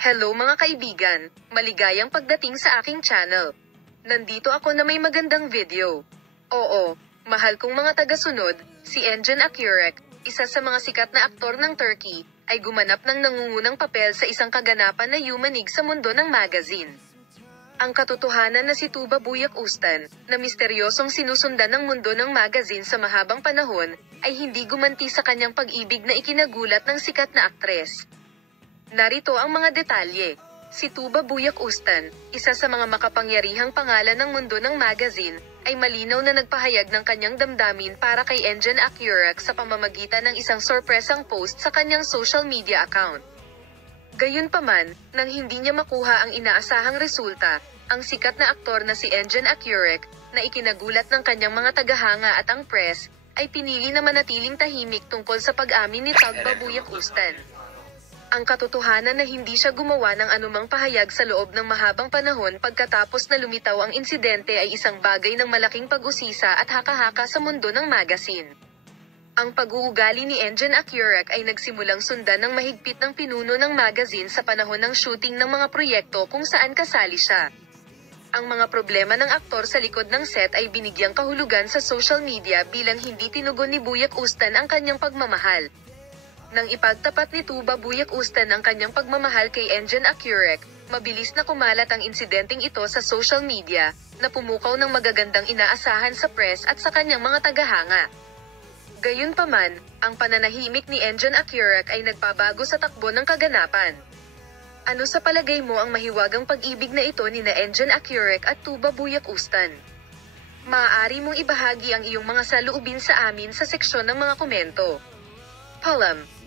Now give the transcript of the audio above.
Hello mga kaibigan, maligayang pagdating sa aking channel. Nandito ako na may magandang video. Oo, mahal kong mga tagasunod, si Engin Akyurek, isa sa mga sikat na aktor ng Turkey, ay gumanap ng nangungunang papel sa isang kaganapan na yumanig sa mundo ng magazine. Ang katotohanan na si Tuba Büyük Üstün, na misteryosong sinusundan ng mundo ng magazine sa mahabang panahon, ay hindi gumanti sa kanyang pag-ibig na ikinagulat ng sikat na aktres. Narito ang mga detalye. Si Tuba Büyük Üstün, isa sa mga makapangyarihang pangalan ng mundo ng magazine, ay malinaw na nagpahayag ng kanyang damdamin para kay Engin Akyurek sa pamamagitan ng isang sorpresang post sa kanyang social media account. Gayunpaman, nang hindi niya makuha ang inaasahang resulta, ang sikat na aktor na si Engin Akyurek, na ikinagulat ng kanyang mga tagahanga at ang press, ay pinili na manatiling tahimik tungkol sa pag-amin ni Tuba Büyük Üstün. Ang katotohanan na hindi siya gumawa ng anumang pahayag sa loob ng mahabang panahon pagkatapos na lumitaw ang insidente ay isang bagay ng malaking pag-usisa at haka-haka sa mundo ng magazine. Ang pag-uugali ni Engin Akyurek ay nagsimulang sundan ng mahigpit ng pinuno ng magazine sa panahon ng shooting ng mga proyekto kung saan kasali siya. Ang mga problema ng aktor sa likod ng set ay binigyang kahulugan sa social media bilang hindi tinugon ni Büyük Üstün ang kanyang pagmamahal. Nang ipagtapat ni Tuba Büyük Üstün ang kanyang pagmamahal kay Engin Akyurek, mabilis na kumalat ang insidenteng ito sa social media, na pumukaw ng magagandang inaasahan sa press at sa kanyang mga tagahanga. Gayunpaman, ang pananahimik ni Engin Akyurek ay nagpabago sa takbo ng kaganapan. Ano sa palagay mo ang mahiwagang pag-ibig na ito ni Engin Akyurek at Tuba Büyük Üstün? Maaari mong ibahagi ang iyong mga saloobin sa amin sa seksyon ng mga komento. Paalam.